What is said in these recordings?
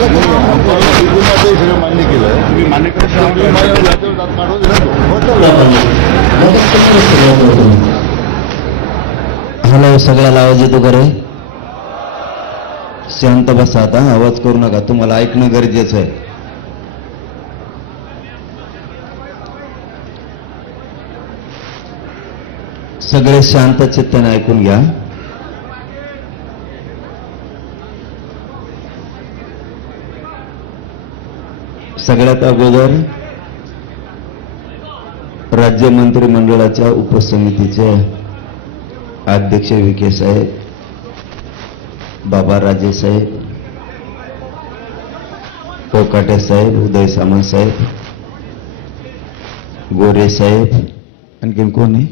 सगळं मान्य केलं. तुम्ही मान्य हॅलो, सगळ्याला आवाज येतो का रे? शांत बसा आता, आवाज करू नका, तुम्हाला ऐकणं गरजेचं आहे. सगळे शांत चित्ताने ऐकून घ्या. सगळ्यात अगोदर राज्य मंत्रिमंडळाच्या उपसमितीचे अध्यक्ष विखे साहेब, बाबा राजे साहेब, कोकाटे साहेब, उदय सामंत साहेब, गोरे साहेब, आणखीन कोण आहे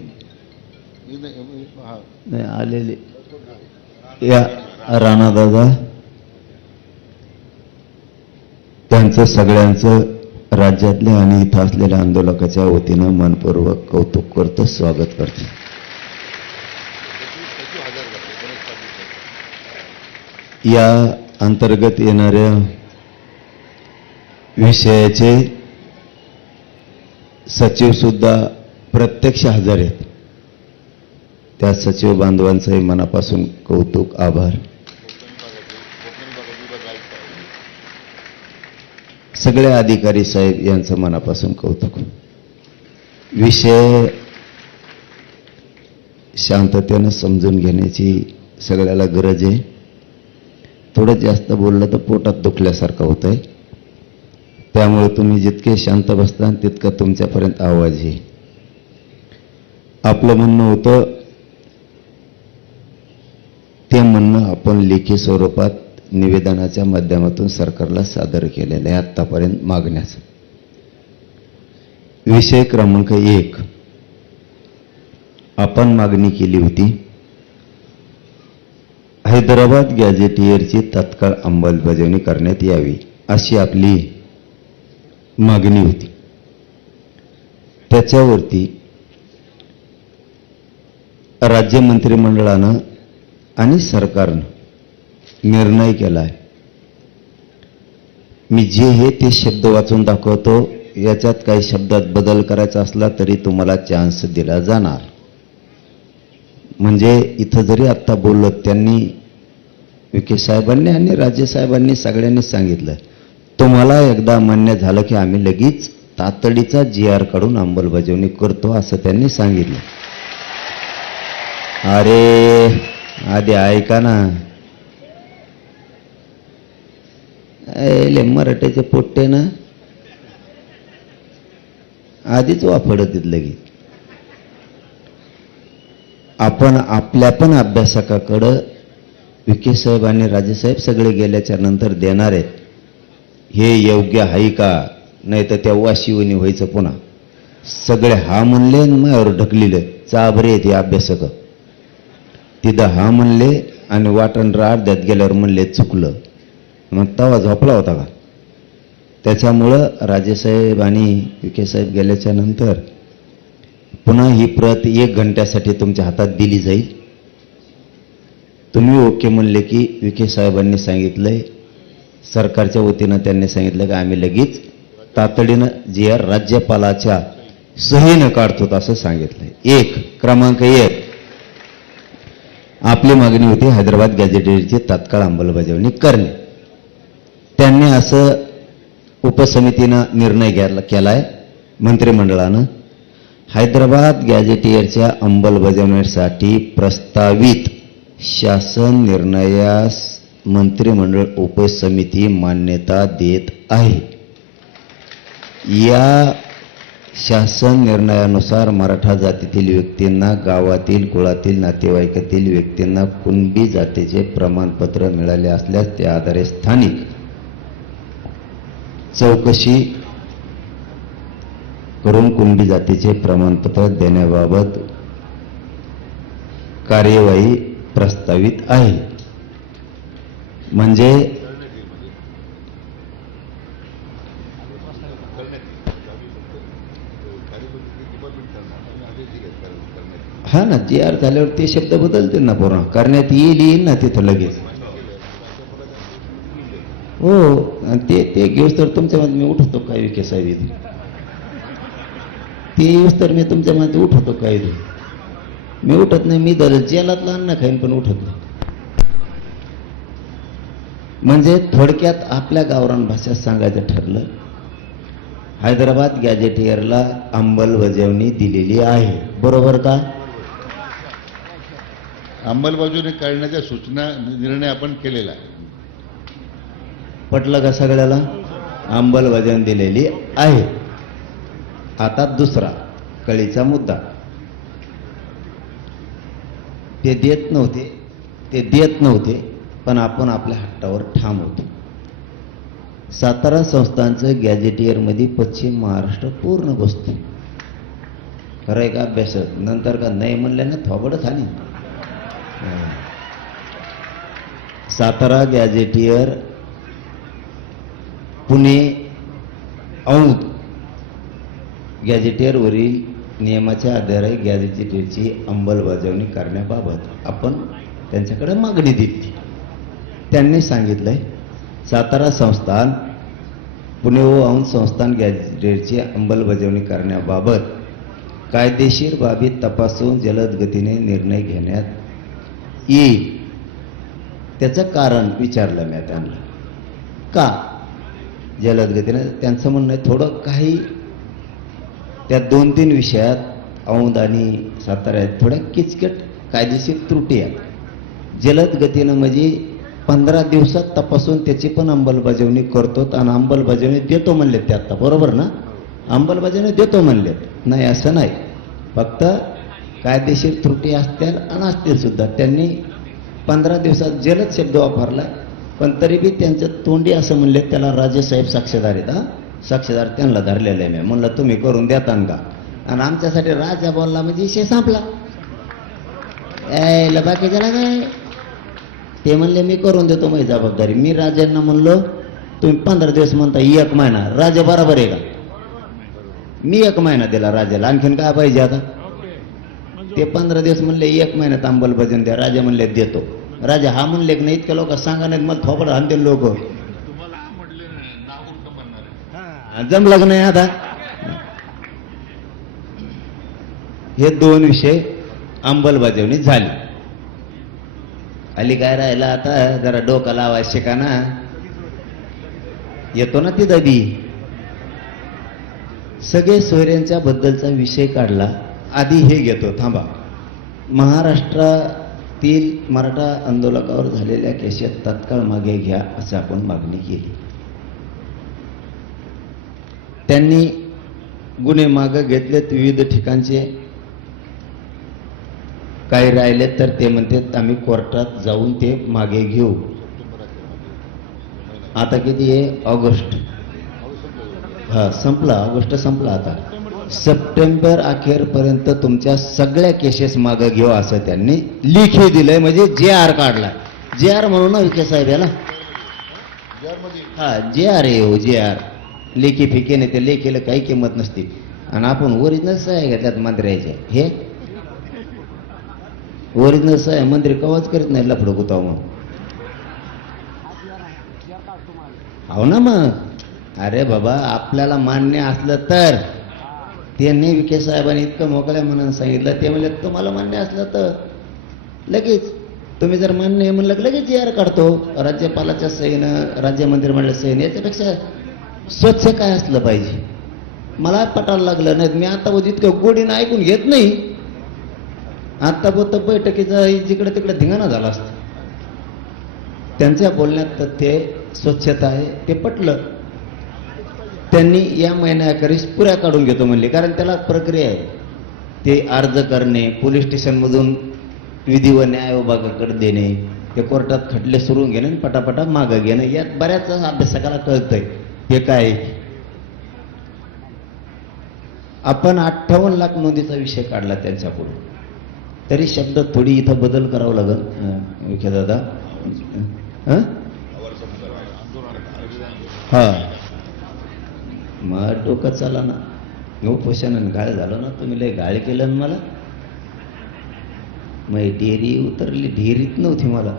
नाही आलेले, या राणा दादा, त्यांचं सगळ्यांचं राज्यातल्या आणि इथं असलेल्या आंदोलकाच्या वतीनं मनपूर्वक कौतुक करतो, स्वागत करतो. या अंतर्गत येणाऱ्या विषयाचे सचिव सुद्धा प्रत्यक्ष हजर आहेत. त्या सचिव बांधवांचंही मनापासून कौतुक, आभार. सगळे अधिकारी साहेब यांचं मनापासून कौतुक. विषय शांततेनं समजून घेण्याची सगळ्याला गरज आहे. थोडं जास्त बोललं तर पोटात दुखल्यासारखं होतंय, त्यामुळे तुम्ही जितके शांत बसता तितकं तुमच्यापर्यंत आवाज येईल. आपलं म्हणणं होतं ते म्हणणं आपण लेखी स्वरूपात निवेदनाच्या माध्यमातून सरकारला सादर केलेलं आहे आतापर्यंत मागण्याचं. विषय क्रमांक 1, आपण मागणी केली होती हैदराबाद गॅझेटियरची तत्काळ अंमलबजावणी करण्यात यावी, अशी आपली मागणी होती. त्याच्यावरती राज्य मंत्रिमंडळानं आणि सरकारनं निर्णय केला आहे. मी जे हे ते शब्द वाचून दाखवतो, याच्यात काही शब्दात बदल करायचा असला तरी तुम्हाला चान्स दिला जाणार. म्हणजे इथं जरी आत्ता बोललो, त्यांनी विखे साहेबांनी आणि राज्य साहेबांनी सगळ्यांनी सांगितलं, तुम्हाला एकदा मान्य झालं की आम्ही लगेच तातडीचा GR काढून अंमलबजावणी करतो, असं त्यांनी सांगितलं. अरे आधी ऐका ना, मराठ्याचे पोट्टे ना आधीच वापरत लगे. आपण आपल्या पण अभ्यासकाकडं विखे साहेब आणि राजेसाहेब सगळे गेल्याच्या नंतर देणार आहेत. हे योग्य आहे का, नाही तर त्या वाशिवणी व्हायचं पुन्हा. सगळे हा म्हणले आणि माझ्यावर ढकलिलं. चाबरे येते अभ्यासक, तिथं हा म्हणले आणि वाटण अर्ध्यात गेल्यावर म्हणले चुकलं. मग तवा झोपला होता का? त्याच्यामुळं राजेसाहेब आणि विखे साहेब गेल्याच्या नंतर पुन्हा ही प्रत 1 घंट्यासाठी तुमच्या हातात दिली जाईल. तुम्ही ओके म्हणले की विखे साहेबांनी सांगितलंय, सरकारच्या वतीनं त्यांनी सांगितलं की आम्ही लगेच तातडीनं GR राज्यपालाच्या सहीनं काढतो असं सांगितलंय. क्रमांक 1 आपली मागणी होती हैदराबाद गॅझेटियरची तात्काळ अंमलबजावणी करणे. त्यांनी असं उपसमितीनं निर्णय केलाय मंत्रिमंडळानं, हैदराबाद गॅझेटियरच्या अंमलबजावणीसाठी प्रस्तावित शासन निर्णयास मंत्रिमंडळ उपसमिती मान्यता देत आहे. या शासन निर्णयानुसार मराठा जातीतील व्यक्तींना, गावातील कुळातील नातेवाईकातील व्यक्तींना कुणबी जातीचे प्रमाणपत्र मिळाले असल्यास त्या आधारे स्थानिक चौकशी करून कुणबी जातीचे प्रमाणपत्र देण्याबाबत कार्यवाही प्रस्तावित आहे. म्हणजे हा ना, GR झाल्यावर ते शब्द बदलतील ना, पूर्ण करण्यात येईल ना तिथं लगेच. हो, आणि ते घेऊस तर तुमच्यामध्ये मी उठवतो काय विखे साहेब इथे ते येऊस तर मी तुमच्यामध्ये उठवतो काय इथे मी उठत नाही मी दर जेलातलं अन्न खाईन पण उठत नाही म्हणजे थोडक्यात आपल्या गावरान भाषेत सांगायचं ठरलं हैदराबाद गॅजेटियरला अंमलबजावणी दिलेली आहे बरोबर का अंमलबजावणी करण्याच्या सूचना निर्णय आपण केलेला आहे पटलं का सगळ्याला अंमलबजावणी दिलेली आहे आता दुसरा कळीचा मुद्दा ते देत नव्हते पण आपण आपल्या हट्टावर ठाम होतो सातारा संस्थांचं गॅजेटियरमध्ये पश्चिम महाराष्ट्र पूर्ण बसतो खरं आहे का अभ्यास नंतर का नाही म्हणल्यानं थोबडच आली सातारा गॅजेटियर पुणे औंध गॅजेटियरवरील नियमाच्या आधारे गॅजेटियरची अंमलबजावणी करण्याबाबत आपण त्यांच्याकडे मागणी दिली त्यांनी सांगितलंय सातारा संस्थान पुणे व औंध संस्थान गॅजेटियरची अंमलबजावणी करण्याबाबत कायदेशीर बाबी तपासून जलद गतीने निर्णय घेण्यात येईल त्याचं कारण विचारलं मी त्यांना का जलद गतीने त्यांचं म्हणणं आहे थोडं काही त्या 2-3 विषयात औंध आणि साताऱ्यात थोड्या किचकट कायदेशीर त्रुटी आहेत जलद गतीनं म्हणजे 15 दिवसात तपासून त्याची पण अंमलबजावणी करतो आणि अंमलबजावणी देतो म्हणलेत ते आता बरोबर ना अंमलबजावणी देतो म्हणलेत नाही असं नाही फक्त कायदेशीर त्रुटी असतील आणि असतील सुद्धा त्यांनी 15 दिवसात जलद शब्द वापरला पण तरी बी त्यांचं तोंडी असं म्हणले त्याला राजेसाहेब साक्षीदार आहेत हा साक्षीदार त्यांना धरलेलं आहे मी म्हणलं तुम्ही करून देतान का आणि आमच्यासाठी राजा बोलला म्हणजे विषय संपला यायला बाकीच्याला काय ते म्हणले मी करून देतो माझी जबाबदारी मी राजांना म्हणलो तुम्ही 15 दिवस म्हणता 1 महिना राजा बरोबर आहे का मी 1 महिना दिला राजाला आणखीन काय पाहिजे आता ते 15 दिवस म्हणले 1 महिन्यात अंमलबजावणी द्या राजा म्हणले देतो राजा हा म्हणले की नाही इतक्या लोक सांगा नाहीत मला थोपड आणतील लोक जमलं नाही आता हे 2 विषय अंमलबजावणी झाली अली काय राहिला आता जरा डोकं लावाय शिकाना येतो ना ती दबी सगळे सोयऱ्यांच्या बद्दलचा विषय काढला आधी हे घेतो थांबा महाराष्ट्रातील मराठा आंदोलकावर झालेल्या केसात तत्काळ मागे घ्या असं आपण मागणी केली त्यांनी गुन्हे मागे घेतलेत विविध ठिकाणचे काही राहिले तर ते म्हणतात आम्ही कोर्टात जाऊन ते मागे घेऊ आता किती आहे ऑगस्ट हा संपला ऑगस्ट संपला आता सप्टेंबर अखेरपर्यंत तुमच्या सगळ्या केसेस मागे घेऊ असं त्यांनी लिखी दिलंय म्हणजे JR काढला JR म्हणून ना विखे साहेब याला हा JR आहे हो JR लेखी फिके नाही ते लेखीला काही किंमत नसते आणि आपण ओरिजिनल सह्या घेतल्यात मंत्र्याच्या हे ओरिजिनल सह्या मंत्री कवाच करीत नाही लफडं गुताव मग हो ना मग अरे बाबा आपल्याला मान्य असलं तर त्यांनी विखे साहेबांनी इतकं मोकळ्या मनानं सांगितलं ते म्हणले तुम्हाला मान्य असलं तर लगेच तुम्ही जर मान्य आहे म्हणलं लगेच JR काढतो राज्यपालाच्या सहीनं राज्य मंत्रिमंडळाच्या सहीनं याच्यापेक्षा स्वच्छ काय असलं पाहिजे मला पटायला लागलं नाही मी आता इतकं गोडीनं ऐकून घेत नाही आता बोलत बैठकीचा जिकडे तिकडे धिंगाणा झाला असतं त्यांच्या बोलण्यात तथ्य स्वच्छता आहे ते पटलं त्यांनी या महिन्याखेरीस पुऱ्या काढून घेतो म्हणले कारण त्याला प्रक्रिया आहे ते अर्ज करणे पोलीस स्टेशनमधून विधी व न्याय विभागाकडे देणे ते कोर्टात खटले सुरू घेणे आणि पटापटा मागं घेणं यात बऱ्याच अभ्यासकाला कळतंय हे काय आपण 58 लाख नोंदीचा विषय काढला त्यांच्यापुढे तरी शब्द थोडी इथं बदल करावं लागेल विखे दादा हा मग डोकं चाला ना उपोषणानं गाळ झालं ना तुम्ही लय गाळ केलं ना मला मग डेअरी उतरली डेअरीत नव्हती मला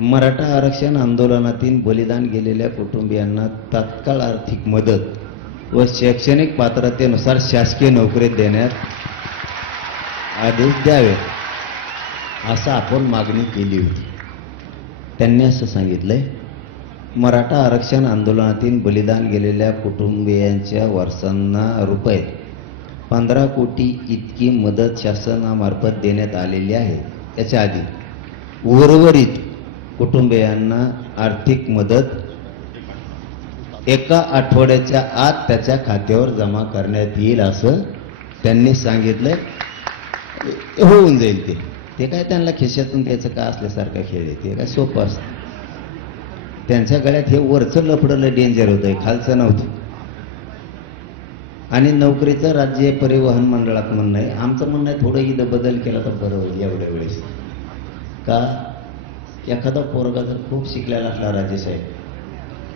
मराठा आरक्षण आंदोलनातील बलिदान गेलेल्या कुटुंबियांना तात्काळ आर्थिक मदत व शैक्षणिक पात्रतेनुसार शासकीय नोकरी देण्यात आदेश द्यावे असं आपण मागणी केली होती. त्यांनी असं सांगितलंय, मराठा आरक्षण आंदोलनातील बलिदान गेलेल्या कुटुंबियांच्या वारसांना रुपये 15 कोटी इतकी मदत शासनामार्फत देण्यात आलेली आहे. त्याच्या आधी उर्वरित कुटुंबियांना आर्थिक मदत एका आठवड्याच्या आत त्याच्या खात्यावर जमा करण्यात येईल असं त्यांनी सांगितलंय. होऊन जाईल ते काय त्यांना खिशातून त्याचं का असल्यासारखं खेळ आहे, ते काय सोपं असतं. त्यांच्या गळ्यात हे वरचं लफडलं डेंजर होतंय, खालचं नव्हतं. आणि नोकरीचं राज्य परिवहन मंडळात म्हणणं आहे. आमचं म्हणणं आहे थोडं इथं बदल केला तर बरं होईल एवढ्या वेळेस. का एखादा पोरगा जर खूप शिकलेला असला राजेसाहेब,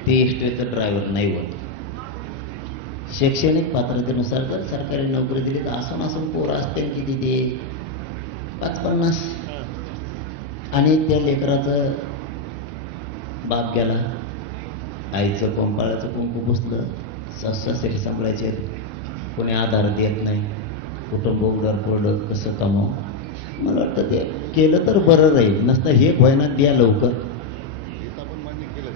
ते एसटीचं ड्रायव्हर नाही होत. शैक्षणिक पात्रतेनुसार जर सरकारी नोकरी दिली तर असून पोरं असतील की तिथे 50-50. आणि त्या लेकराचं बाप गेला, आईचं पंपाळाचं कुंकू पुसलं, सासरे सांभाळायचे, कोणी आधार देत नाही, कुटुंब उडर पुरडं कसं कमाव. मला वाटतं ते केलं तर बरं राहील. नसतं हे भयना द्या लवकर. आपण मान्य केलं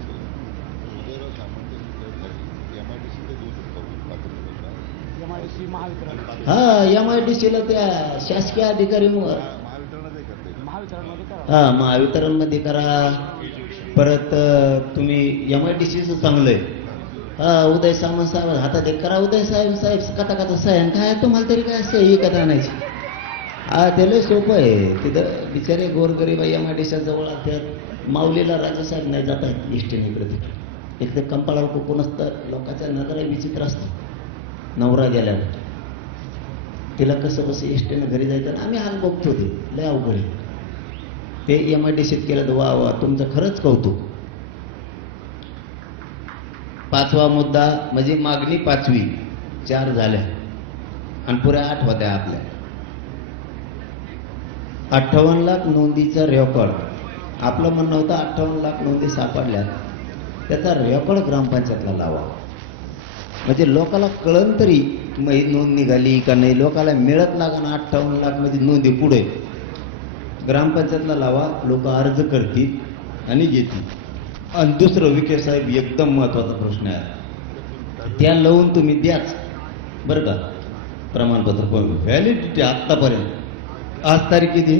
हा MIDCला त्या शासकीय अधिकारी महावितरणमध्ये करा. परत तुम्ही MIDCचं चांगलं आहे. हा उदय सामंत साहेब हातात एक करा. उदय साहेब कथा साहेब काय तुम्हाला तरी काय असं ही कथा आणायची. हा त्याला सोपं आहे. तिथं बिचारे गोरगरीब MIDCच्या जवळ असतात. माऊलीला राजेसाहेब नाही जात आहेत इष्टीने इकडे तिकडे. एक ते कंपाळावर कुकून असतं. लोकांच्या नजर विचित्र असतं. नवरा गेल्यावर तिला कसं इष्टीनं घरी जायचं. आम्ही हाल बघतो ते लय अवघड आहे. ते MIDCत केलं तर वा वा, तुमचं खरंच कौतुक. 5वा मुद्दा म्हणजे मागणी 5वी 4 झाल्या आणि पुऱ्या 8 होत्या आपल्या. 58 लाख नोंदीचा रेकॉर्ड. आपलं म्हणणं होतं 58 लाख नोंदी सापडल्या, त्याचा रेकॉर्ड ग्रामपंचायतला लावा. म्हणजे लोकाला कळण तरी नोंद निघाली का नाही. लोकाला मिळत लागा ना 58 लाख मध्ये नोंदी पुढे ग्रामपंचायतला लावा. लोक अर्ज करतील आणि घेतील. आणि दुसरं विखे साहेब एकदम महत्वाचा प्रश्न आहे, त्या लावून तुम्ही द्याच बरं का प्रमाणपत्र. व्हॅलिडिटी आत्तापर्यंत आज तारीख किती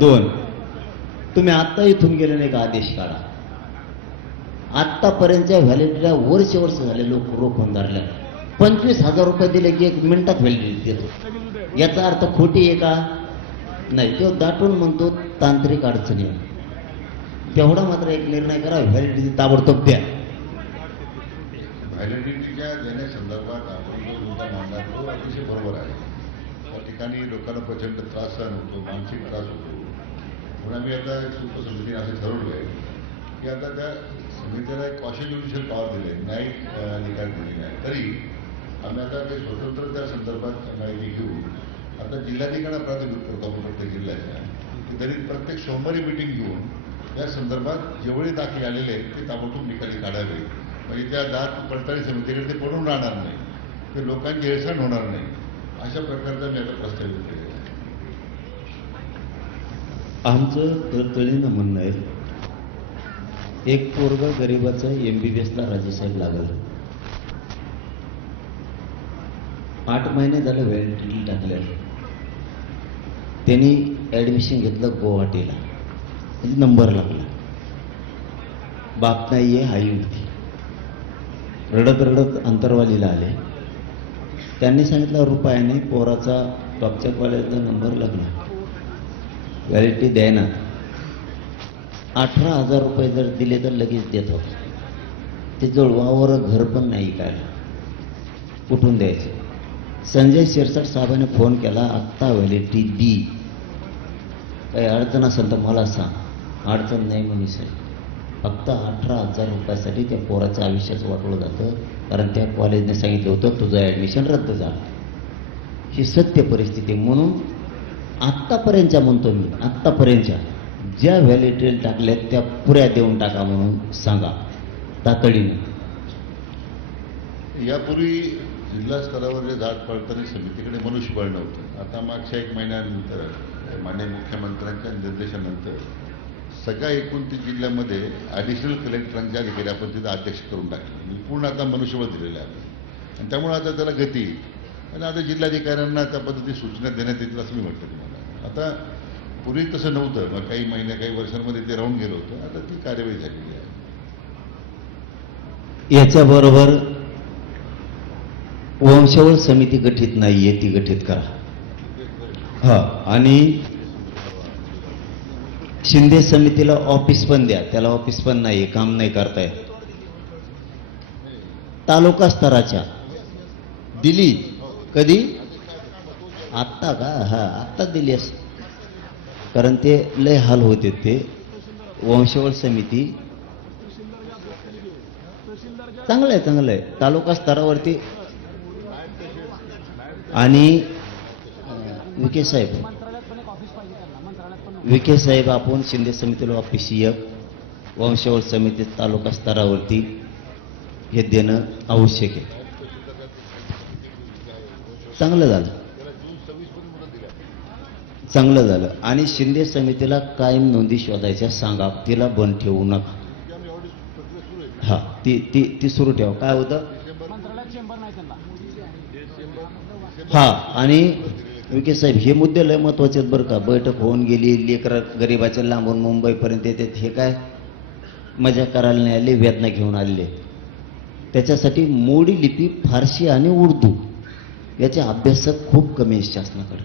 2. तुम्ही आत्ता इथून गेले नाही का आदेश काढा. आत्तापर्यंतच्या व्हॅलिडिटीला वर्ष झाले लोक रोखून धरल्या. 25,000 रुपये दिले की 1 मिनिटात व्हॅलिडिटी देतो. याचा अर्थ खोटी आहे का नाही. तो दाटून म्हणतो तांत्रिक अडचणी. तेवढा मात्र एक निर्णय करा, व्हॅलिडिटी ताबडतोब द्या. व्हॅलिडिटीच्या देण्यासंदर्भात आपण जो मुद्दा मांडला तो अतिशय बरोबर आहे. त्या ठिकाणी लोकांना प्रचंड त्रास सहन होतो, मानसिक त्रास होतो. म्हणून आम्ही आता एक उपसमितीने असं ठरवलं आहे की आता त्या समितीला एक क्वाशी ज्युडिशियल पॉवर दिले, न्यायिक अधिकार दिले नाही. तरी आम्ही आता ते स्वतंत्र त्या संदर्भात माहिती घेऊन आता जिल्हाधिकाऱ्यांना प्राथमिक करतो आपण प्रत्येक जिल्ह्याच्या. तरी प्रत्येक सोमवारी मिटिंग घेऊन या संदर्भात जेवढे दाखले आलेले आहेत ते ताबडतोब निकाली काढावे. म्हणजे त्या दात पडताळणी समितीकडे ते पडून राहणार नाही, ते लोकांची हेळसांड होणार नाही. अशा प्रकारचा मी आता प्रस्तावित केलेला आहे. आमचं तळतळीनं म्हणणं आहे, एक पोरगा गरीबाचं MBBSला राजेसाहेब लागलं. 8 महिने झालं व्हॅलिडिटी टाकलेलं. त्यांनी ऍडमिशन घेतलं गुवाहाटीला. म्हणजे नंबर लागला. बाप नाही आहे, आई होती. रडत अंतरवालीला आले. त्यांनी सांगितलं रुपयाने पोराचा टॉपच्या कॉलेजला नंबर लागला, व्हॅलिडिटी द्यायना. 18,000 रुपये जर दिले तर लगेच देतो. ते जवळ वावर घर पण नाही काय, कुठून द्यायचं. संजय शिरसाट साहेबांनी फोन केला, आत्ता व्हॅलिडिटी दी, काही अडचण असेल तर मला सांग. अडचण नाही म्हणे साहेब. फक्त 18,000 रुपयासाठी त्या पोराचं आयुष्याचं वाटलं जातं. कारण त्या कॉलेजने सांगितलं होतं तुझं ॲडमिशन रद्द झालं. ही सत्य परिस्थिती. म्हणून आत्तापर्यंतच्या म्हणतो मी, आत्तापर्यंतच्या ज्या व्हॅलिडिटी टाकल्यात त्या पुऱ्या देऊन टाका म्हणून सांगा तातडीने. यापूर्वी जिल्हा स्तरावर जे जात पडताना समितीकडे मनुष्यबळ नव्हतं. आता मागच्या 1 महिन्यानंतर माननीय मुख्यमंत्र्यांच्या निर्देशानंतर सगळ्या 29 जिल्ह्यामध्ये ॲडिशनल कलेक्टरांचे अधिकारी आपण तिथं अध्यक्ष करून टाकले. पूर्ण आता मनुष्यबळ दिलेलं आहे आणि त्यामुळे आता त्याला गती आणि आता जिल्हाधिकाऱ्यांना त्या पद्धती सूचना देण्यात येतील असं मी म्हटलं तुम्हाला. आता पूर्वी तसं नव्हतं. मग काही महिन्या काही वर्षांमध्ये ते राहून गेलं होतं. आता ती कार्यवाही झालेली आहे. याच्याबरोबर वंशावळ समिती गठीत नाहीये, ती गठीत करा. हा, आणि शिंदे समितीला ऑफिस पण द्या. त्याला ऑफिस पण नाहीये, काम नाही करताय. तालुका स्तराच्या दिली कधी? आत्ता का? हा, आत्ता दिली असं. कारण ते लय हाल होते. ते वंशावळ समिती चांगलं आहे, चांगलं आहे. तालुका स्तरावरती. आणि विखे साहेब आपण शिंदे समितीला ऑफिस एक, वंशावळ समिती तालुका स्तरावरती हे देणं आवश्यक आहे. चांगलं झालं, चांगलं झालं. आणि शिंदे समितीला कायम नोंदी शोधायच्या सांगा, तिला बंद ठेवू नका. हा, ती सुरू ठेवा. काय होतं? हा, आणि विखे साहेब हे मुद्दे लय महत्वाचे आहेत बरं का. बैठक होऊन गेली, लेकर गरिबाच्या लांबून मुंबईपर्यंत येतात. हे काय मजा करायला नाही आले, वेदना घेऊन आलेले. त्याच्यासाठी मोडी लिपी, फारसी आणि उर्दू याचे अभ्यासक खूप कमी आहेत शासनाकडे.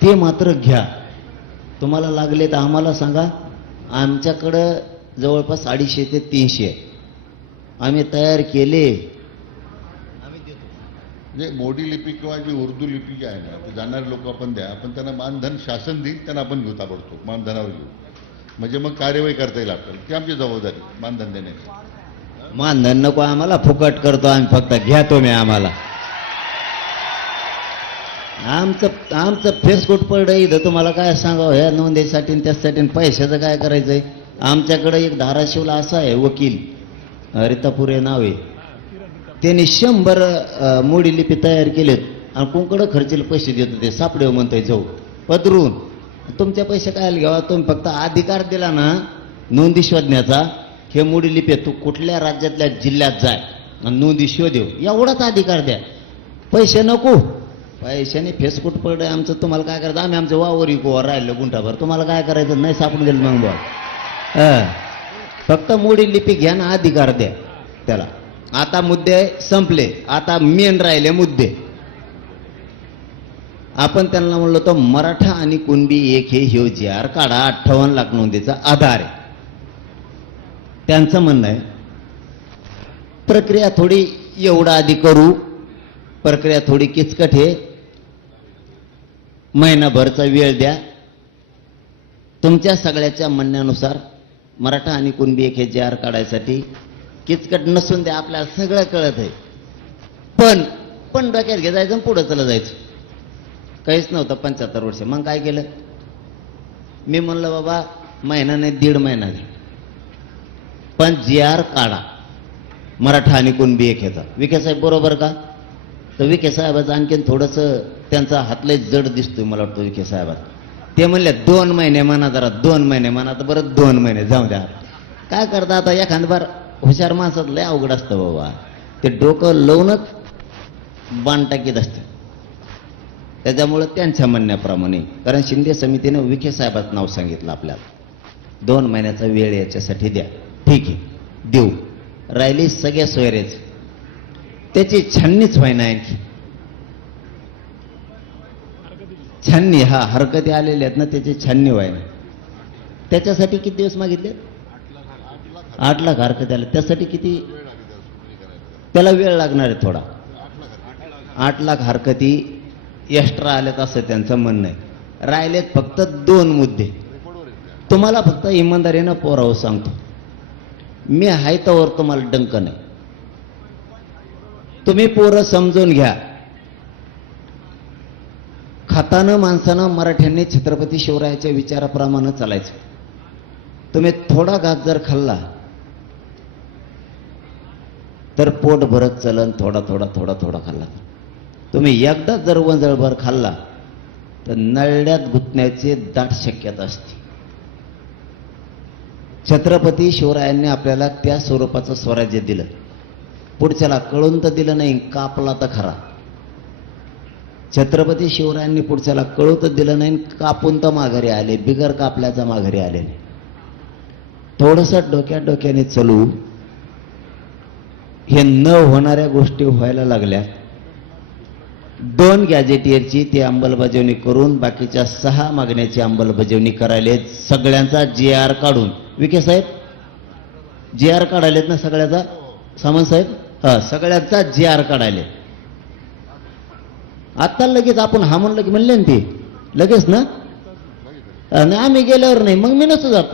ते मात्र घ्या. तुम्हाला लागले तर आम्हाला सांगा. आमच्याकडं जवळपास 250 ते 300 आम्ही तयार केले. म्हणजे मोडी लिपी किंवा जी उर्दू लिपी जी आहे ना, ते जाणारे लोक आपण द्या. आपण त्यांना मानधन शासन देईल, त्यांना आपण घेऊ ताबडतोब मानधनावर घेऊ. म्हणजे मग कार्यवाही करता येईल आपल्याला. ती आमची जबाबदारी मानधन देण्याची. मानधन नको आम्हाला, फुकट करतो आम्ही. फक्त घ्या तुम्ही आम्हाला. आमचं फेसबुक पडलं इथं. तुम्हाला काय सांगावं ह्या नोंदीसाठी त्यासाठी. पैशाचं काय करायचंय? आमच्याकडे एक धाराशिवला असा आहे वकील, रितापुरे नाव आहे. त्यांनी 100 मोडी लिपी तयार केलेत आणि कोणकडे खर्चीला पैसे देतो ते सापडे म्हणतोय जाऊ पदरून. तुमच्या पैसे काय घ्यावा? तुम्ही फक्त अधिकार दिला ना नोंदी शोधण्याचा. हे मोडी लिपी तू कुठल्या राज्यातल्या जिल्ह्यात जाय आणि नोंदी शोधेव, एवढाच अधिकार द्या. पैसे नको. पैशाने फेसकुट पडलं आमचं. तुम्हाला काय करायचं? आम्ही आमचं वावर इकोवर राहिलं गुंठाभर. तुम्हाला काय करायचं? नाही सापडून गेलं मग बघ. फक्त मोडी लिपी घ्या ना, अधिकार द्या त्याला. आता मुद्दे संपले. आता मेन राहिले मुद्दे. आपण त्यांना म्हणलो तो मराठा आणि कुणबी एक हे ह्यो काढा. 58 लाख नोंदीचा आधार आहे. त्यांचं म्हणणं आहे प्रक्रिया थोडी एवढा आधी करू, प्रक्रिया थोडी किचकट आहे, महिनाभरचा वेळ द्या. तुमच्या सगळ्याच्या म्हणण्यानुसार मराठा आणि कुणबी एक हे JR काढायसाठी किचकट नसून द्या. आपल्याला सगळं कळत आहे. पण डोक्यात घ्यायचं पुढं चला जायचं. काहीच नव्हतं 75 वर्ष. मग काय केलं? मी म्हणलं बाबा महिना नाही 1.5 महिना द्या, पण JR काढा मराठा आणि कुणबी एक ह्याचा. विखे साहेब बरोबर का? तर विखे साहेबाचं आणखीन थोडंसं त्यांचा हातलंय जड दिसतोय मला वाटतं विखे साहेबात. ते म्हणले 2 महिने म्हणा, जरा 2 महिने म्हणा. तर बरं 2 महिने जाऊ द्या. काय करता आता? एखाद बार हुशार माणसात लय अवघड असतं बाबा. ते डोकं लावूनच बाण टाकीत असतं. त्याच्यामुळं त्यांच्या म्हणण्याप्रमाणे, कारण शिंदे समितीनं विखे साहेबाचं नाव सांगितलं आपल्याला. 2 महिन्याचा वेळ याच्यासाठी द्या. ठीक आहे, देऊ. राहिली सगळ्या सोयरेच. त्याची छाननीच व्हायना आणखी. छाननी, हा, हरकती आलेल्या आहेत ना, त्याची छाननी व्हायना. त्याच्यासाठी किती दिवस मागितले? 8 लाख हरकती आले. त्यासाठी किती? त्याला वेळ लागणार आहे थोडा. 8 लाख हरकती एक्स्ट्रा आल्यात असं त्यांचं म्हणणं आहे. राहिलेत फक्त 2 मुद्दे. तुम्हाला फक्त इमानदारीनं पोरावं सांगतो, मी आहे तोवर तुम्हाला डंक नाही. तुम्ही पोरं समजून घ्या. खातानं माणसानं मराठ्यांनी छत्रपती शिवरायाच्या विचाराप्रमाणे चालायचं. तुम्ही थोडा घास जर खाल्ला तर पोट भरत चलन, थोडा थोडा थोडा थोडा खाल्ला. तुम्ही एकदा जर वंजळभर खाल्ला तर नळ्यात गुंतण्याची दाट शक्यता असते. छत्रपती शिवरायांनी आपल्याला त्या स्वरूपाचं स्वराज्य दिलं. पुढच्याला कळून तर दिलं नाही, कापला तर खरा. छत्रपती शिवरायांनी पुढच्याला कळू तर दिलं नाही, कापून तर माघारी आले, बिगर कापल्याचा माघारी आले नाही. थोडंसं डोक्याने चलू, हे न होणाऱ्या गोष्टी व्हायला लागल्या. 2 गॅजेटियरची ती अंमलबजावणी करून बाकीच्या 6 मागण्याची अंमलबजावणी करायले. सगळ्यांचा GR काढून. विखे साहेब GR काढायलेत ना सगळ्याचा? सामंत साहेब हा, सगळ्यांचा GR काढायले. आता लगेच आपण हा म्हणलं की म्हणले ना ते लगेच ना, आणि आम्ही गेल्यावर नाही, मग मी नसतो जात.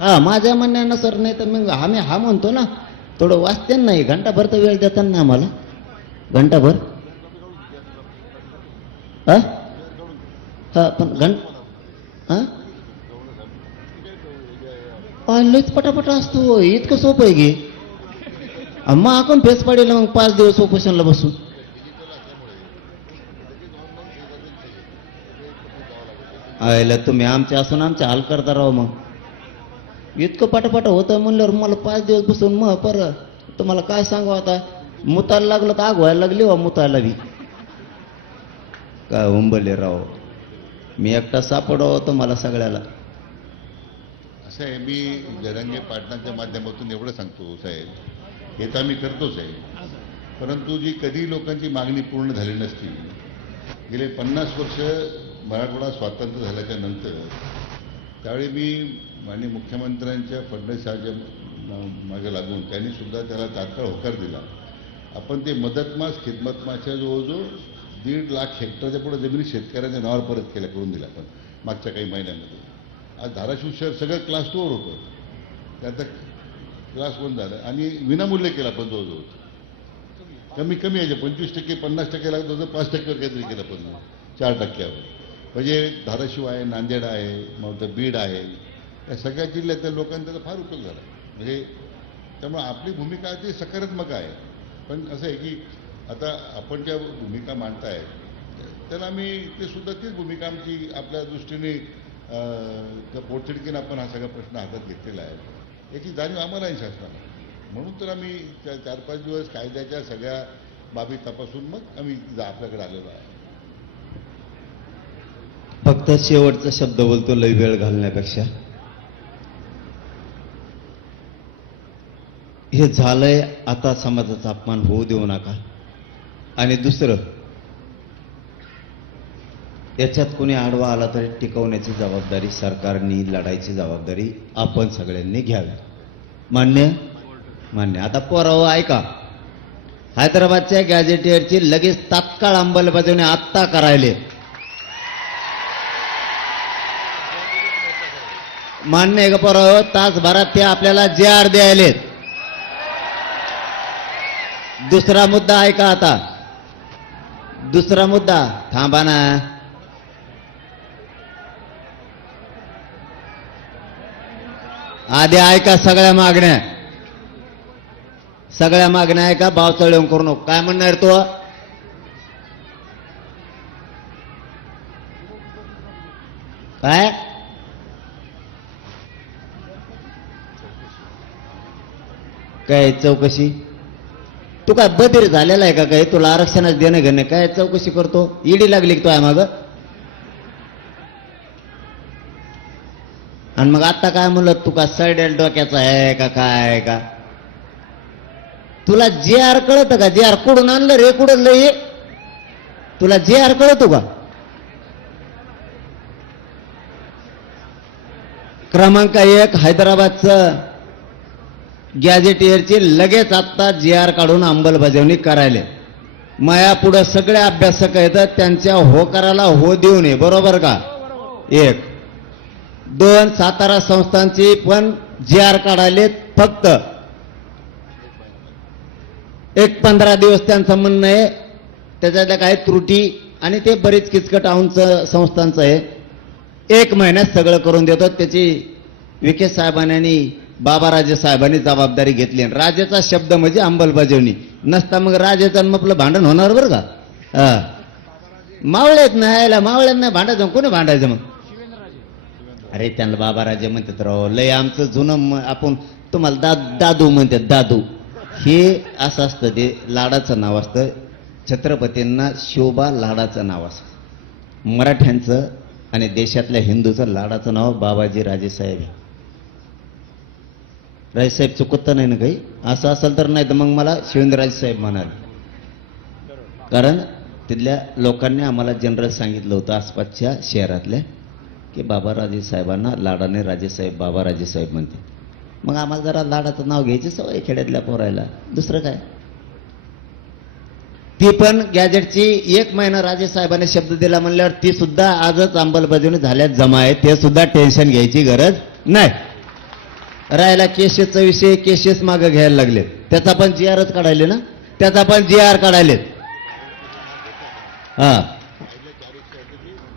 हा, माझ्या म्हणण्यानुसार नाही तर मग आम्ही हा म्हणतो ना. थोडं वाचते नाही, घंटाभर तर वेळ देतात ना आम्हाला. घंटाभर हा हा, पण लयच पटापटा असतो. इतकं सोपं आहे की मग आपण फेस पाडीला मग 5 दिवस उपोषणला बसू. आयला तुम्ही आमच्या असून आमच्या हाल करता राव. मग इतकं पटापट होतं म्हणल्यावर मला 5 दिवस बसून मग परत तुम्हाला काय सांगू. आता मुतायला लागलं तर आग व्हायला लागली वा मुतायला बी. काय उंबले राव, मी एकटा सापडावं होतं मला सगळ्याला. असं आहे, मी जरंगे पाटणाच्या माध्यमातून एवढं सांगतो साहेब, हे तर आम्ही करतोच आहे, परंतु जी कधी लोकांची मागणी पूर्ण झाली नसती. गेले 50 वर्ष मराठवाडा स्वातंत्र्य झाल्याच्या नंतर त्यावेळी मी माननीय मुख्यमंत्र्यांच्या फडणवीसांच्या मागे लागून त्यांनी सुद्धा त्याला तात्काळ होकार दिला. आपण ते मदतमास खिदमतमासच्या जवळजवळ 1.5 लाख हेक्टरच्या पुढे जमिनी शेतकऱ्यांच्या नावावर परत केल्या, करून दिल्या आपण मागच्या काही महिन्यामध्ये. आज धाराशिव शहर सगळं क्लास 2 होतं, त्यात क्लास 1 झालं आणि विनामूल्य केलं आपण जवळजवळ. कमी यायचे 25%, 50% लागत होतं, 5%वर काहीतरी केलं पण 4%वर. म्हणजे धाराशिव आहे, नांदेड आहे, मग बीड आहे, या सगळ्या जिल्ह्यातल्या लोकांचा त्याचा फार उपयोग झाला. म्हणजे त्यामुळे आपली भूमिका ती सकारात्मक आहे. पण असं आहे की आता आपण ज्या भूमिका मांडताय त्याला आम्ही ते सुद्धा तीच भूमिका आमची आपल्या दृष्टीने पोटतिडकीनं आपण हा सगळा प्रश्न हातात घेतलेला आहे, याची जाणीव आम्हाला आहे शासनाला. म्हणून तर आम्ही 4-5 दिवस कायद्याच्या सगळ्या बाबी तपासून मग आम्ही आपल्याकडे आलेलो आहे. फक्त शेवटचा शब्द बोलतो लय वेळ घालण्यापेक्षा. हे झालंय, आता समाजाचा अपमान होऊ देऊ नका. आणि दुसरं, याच्यात कोणी आडवा आला तरी टिकवण्याची जबाबदारी सरकारने, लढायची जबाबदारी आपण सगळ्यांनी घ्यावी. मान्य? आता पोराव ऐका, हैदराबादच्या गॅजेटियरची लगेच तात्काळ अंमलबजावणी आत्ता करायले. मान्य आहे का पोराव? तासभरात ते आपल्याला GR द्यायलेत. दुसरा मुद्दा ऐका आता, दुसरा मुद्दा थांबा ना. आधी ऐका सगळ्या मागण्या ऐका, बावचळ येऊन करू नको. काय म्हणणार तो? काय काय चौकशी? तू काय बधीर झालेला आहे का? काय तुला आरक्षणाचं देणं घेणं? काय चौकशी करतो? ईडी लागली की तो आहे माग? आणि मग आता काय म्हणलं, तू का सडेल डोक्याचा आहे का काय का? तुला GR कळतं का? GR कुठून आणलं रे? कुठून लय? तुला GR कळतो का? क्रमांक 1 हैदराबादचं गॅजेटियरची लगेच आत्ता GR काढून अंमलबजावणी करायला. माया पुढं सगळे अभ्यासक आहेत, त्यांच्या होकाराला हो देऊ नये. बरोबर का? 1. 2 सातारा संस्थांची पण GR काढायले फक्त एक 15 दिवस त्यांचं म्हणणं आहे, त्याच्यातल्या काही त्रुटी आणि ते बरेच किचकट आऊंचं संस्थांचं आहे. 1 महिन्यात सगळं करून देतो. त्याची विखे साहेबांनी आणि बाबाराजे साहेबांनी जबाबदारी घेतली. राजेचा शब्द म्हणजे अंमलबजावणी नसता मग राजेचं आणि आपलं भांडण होणार बरं का. मावळेत नाही, मावळ्यांना भांडायचं, कोणी भांडायचं मग? अरे त्यांना बाबाराजे म्हणतात राव, लय आमचं जुनं आपण तुम्हाला दादू म्हणतात, दादू. हे असं असतं, ते लाडाचं नाव असतं. छत्रपतींना शोभा लाडाचं नाव असतं. मराठ्यांचं आणि देशातल्या हिंदूचं लाडाचं नाव बाबाजी राजेसाहेब आहे. राजेसाहेब चुकत नाही ना काही? असं असेल तर नाही तर मग मला शिवेंद्रराजे साहेब म्हणाल. कारण तिथल्या लोकांनी आम्हाला जनरल सांगितलं होतं आसपासच्या शहरातल्या की बाबाराजे साहेबांना लाडाने राजेसाहेब बाबाराजे साहेब म्हणते. मग आम्हाला जरा लाडाचं नाव घ्यायची सवय खेड्यातल्या पोरायला, दुसरं काय. ती पण गॅजेटची 1 महिना राजे साहेबांनी शब्द दिला म्हणल्यावर ती सुद्धा आजच अंमलबजावणी झाल्यात जमा आहे. ते सुद्धा टेन्शन घ्यायची गरज नाही. राहिला केसेसचा विषय, केसेस मागं घ्यायला लागले. त्याचा पण GRच काढायले ना, त्याचा पण GR काढायलेत. हा,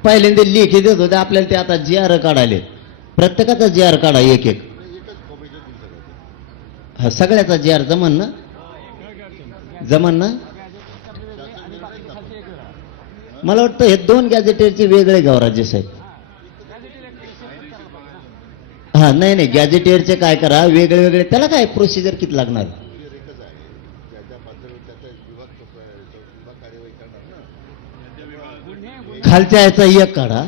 पहिल्यांदा लेखी देत होते आपल्याला, ते आता GR काढायले. प्रत्येकाचा GR काढा एक एक. हा, सगळ्याचा GR जमन ना, जमन ना. मला वाटतं हे 2 गॅजेटेरचे वेगळे घ्यावं राजे साहेब. हा, नाही नाही, गॅजेटेरचे काय करा वेगळे वेगळे. त्याला काय प्रोसिजर किती लागणार? खालच्या याचा एक काढा,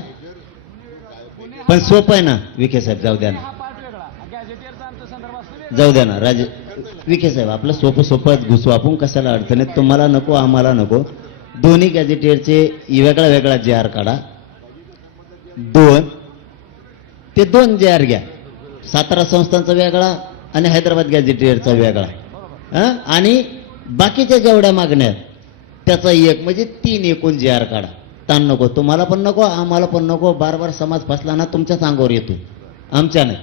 पण सोपं आहे ना विखे साहेब. जाऊ द्या ना, जाऊ द्या ना राजे विखे साहेब, आपलं सोपं सोपंच घुसू आपण, कशाला अडचण आहे. तुम्हाला नको, आम्हाला नको. दोन्ही गॅजेटियरचे वेगळा वेगळा GR काढा. 2 GR घ्या. सातारा संस्थांचा वेगळा आणि हैदराबाद गॅजेटियरचा वेगळा. आणि बाकीच्या जेवढ्या मागण्या त्याचा एक, म्हणजे 3 एकूण GR काढा. ताण नको, तुम्हाला पण नको, आम्हाला पण नको. बार समाज फसला ना तुमच्याच अंगावर येतो, आमच्या नाही.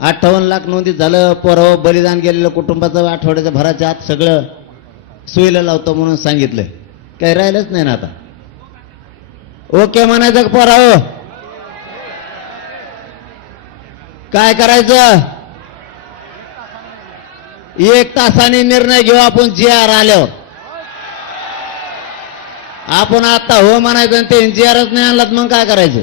58 लाख नोंदीत झालं. पोरावर बलिदान गेलेलं कुटुंबाचं आठवड्याच्या भराच्या आत सगळं सोयीला लावतो म्हणून सांगितलंय. काही राहिलंच नाही ना आता. ओके म्हणायचं पोराव, काय करायचं? 1 तासाने निर्णय घेऊ आपण GR आल्यावर. आपण आता हो म्हणायचं आणि ते GRच नाही आणलात मग काय करायचं?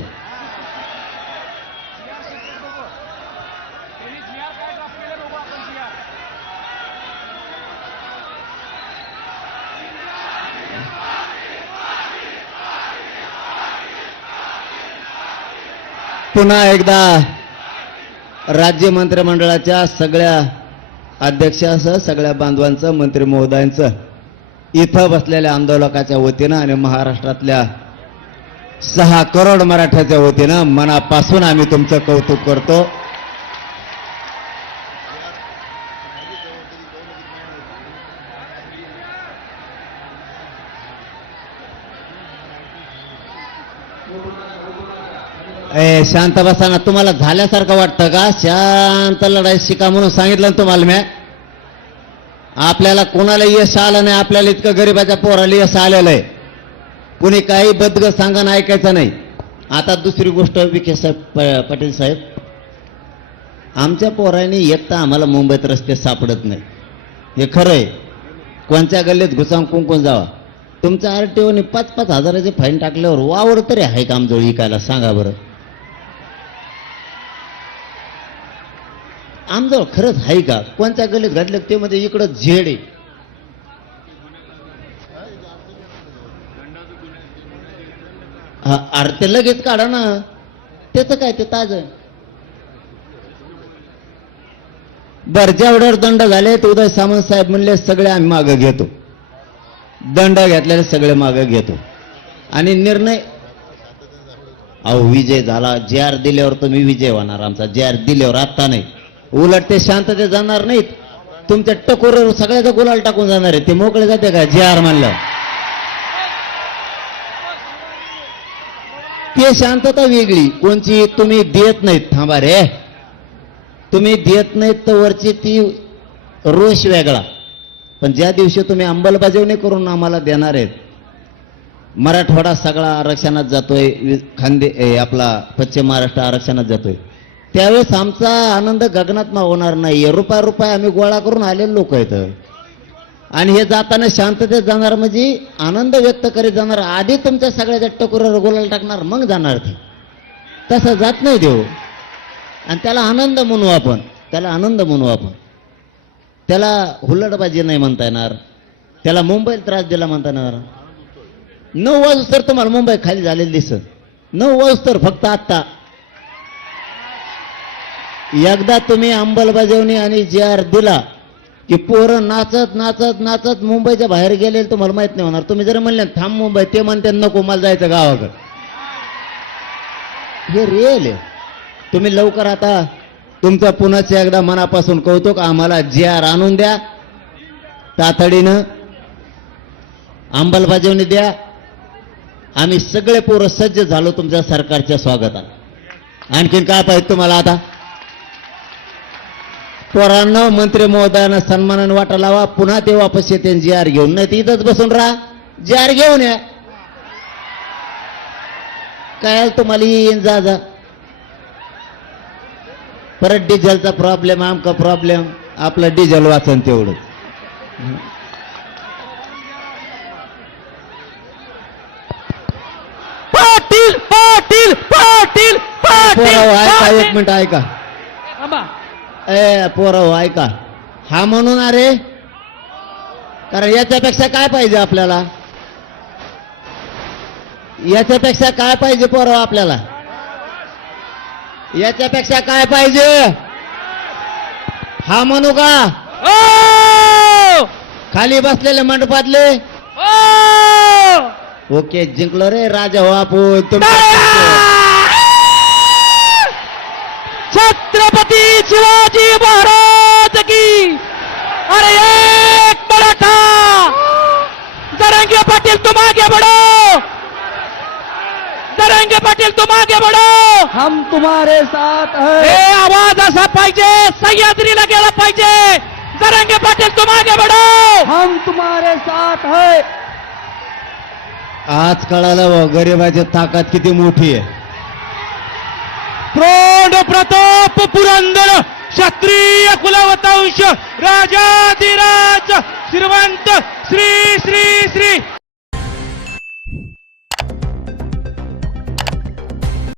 पुन्हा एकदा राज्य मंत्रिमंडळाच्या सगळ्या अध्यक्षासह सगळ्या बांधवांचं, मंत्री महोदयांचं, इथं बसलेल्या आंदोलकाच्या वतीनं आणि महाराष्ट्रातल्या 6 करोड मराठ्याच्या वतीनं मनापासून आम्ही तुमचं कौतुक करतो. शांत बसा ना. तुम्हाला झाल्यासारखं वाटतं का? शांत लढाई शिका म्हणून सांगितलं ना तुम्हाला मी. आपल्याला कोणाला यश आलं नाही, आपल्याला इतकं गरीबाच्या पोराला यश आलेलं आहे. कुणी काही बदग सांगा ना, ऐकायचं नाही. आता दुसरी गोष्ट विखे साहेब, पाटील साहेब, आमच्या पोरांनी एक तर आम्हाला मुंबईत रस्ते सापडत नाही, हे खरं आहे. कोणत्या गल्लीत घुसावून कुंकून जावा. तुमच्या RTOने 5-5 हजाराचे फाईन टाकल्यावर वावर तरी आहे का आमजवळ इकायला? सांगा बरं. आमजवळ खरंच आहे का? कोणत्या गल्लीत घडलं ते मध्ये इकडं झेड आहे. ते लगेच काढा ना, त्याचं काय, ते ताज. बर, जेवढ्यावर दंड झाले तर उदय सामंत साहेब म्हणले सगळे आम्ही मागं घेतो. दंड घेतलेले सगळे मागं घेतो आणि निर्णय. अहो विजय झाला, GR दिल्यावर तुम्ही विजय होणार आमचा. GR दिल्यावर आता नाही, उलट ते शांतते जाणार नाहीत. तुमच्या टकोर सगळ्याचा गुलाल टाकून जाणार आहे. ते मोकळे जाते का GR म्हणलं? ते शांतता वेगळी, कोणची तुम्ही देत नाहीत. थांबा रे, तुम्ही देत नाहीत तर वरची ती रोष वेगळा, पण ज्या दिवशी तुम्ही अंमलबजावणी करून आम्हाला देणार आहेत, मराठवाडा सगळा आरक्षणात जातोय, आपला पश्चिम महाराष्ट्र आरक्षणात जातोय, त्यावेळेस आमचा आनंद गगनात होणार नाही. रुपया रुपये आम्ही गोळा करून आलेले लोक आहेत आणि हे जाताना शांततेत जाणार, म्हणजे आनंद व्यक्त करीत जाणार. आधी तुमच्या सगळ्याच्या टकोरावर गोलाला टाकणार, मग जाणार ते. तसं जात नाही देऊ. आणि त्याला आनंद म्हणू आपण, त्याला आनंद म्हणू आपण. त्याला हुल्लडबाजी नाही म्हणता येणार, त्याला मुंबईला त्रास दिला म्हणता येणार. 9 वाजता तुम्हाला मुंबई खाली झालेली दिसत. 9 वाजता फक्त आत्ता एकदा तुम्ही अंमलबजावणी आणि JR दिला की पोरं नाचत नाचत नाचत मुंबईच्या बाहेर गेले, तुम्हाला माहित नाही होणार. तुम्ही जर म्हणले थांब मुंबई, ते म्हणते नको मला जायचं गावाकडे. हे रिअल आहे. तुम्ही लवकर आता तुमचं पुन्हा एकदा मनापासून कौतुक, आम्हाला JR आणून द्या, तातडीनं अंमलबजावणी द्या. आम्ही सगळे पोरं सज्ज झालो तुमच्या सरकारच्या स्वागताला. आणखीन काय पाहिजे तुम्हाला आता? पोरांना मंत्री महोदयांना सन्मानाने वाटा लावा. पुन्हा ते वापस येते JR घेऊन, नाही इथंच बसून राहा, JR घेऊन या. काय तुम्हाला येईन जा जा. परत डिझेलचा प्रॉब्लेम, आमका प्रॉब्लेम, आपलं डिझेल वाचन तेवढं. पाटील पाटील पाटील पोराव ऐका, पाटील एक मिनिट ऐका. थांबा. ए पोराव ऐका, हा म्हणून अरे, कारण याच्यापेक्षा काय पाहिजे आपल्याला? याच्यापेक्षा काय पाहिजे पोराव आपल्याला? याच्यापेक्षा काय पाहिजे? हा म्हणू का? ओ खाली बसलेले मंडपातले ओ ओके, जिंकलो रे राजा हो आपण. छत्रपती शिवाजी महाराज की. अरे एक मराठा, दरंगे पाटील तुम आगे बढ़ो, दरंगे पाटील तुम आगे बढ़ो, हम तुम्हारे साथ हैं. हे आवाज असा पाहिजे, सह्याद्रीला गेला पाहिजे. दरंगे पाटील तुम आगे बढ़ो, हम तुम्हारे साथ हैं. आज कळालं व गरिबाची ताकद किती मोठी आहे. प्रौढ प्रताप पुरंदर क्षत्रिय कुलवंश राजाधिराज श्रीमंत श्री श्री श्री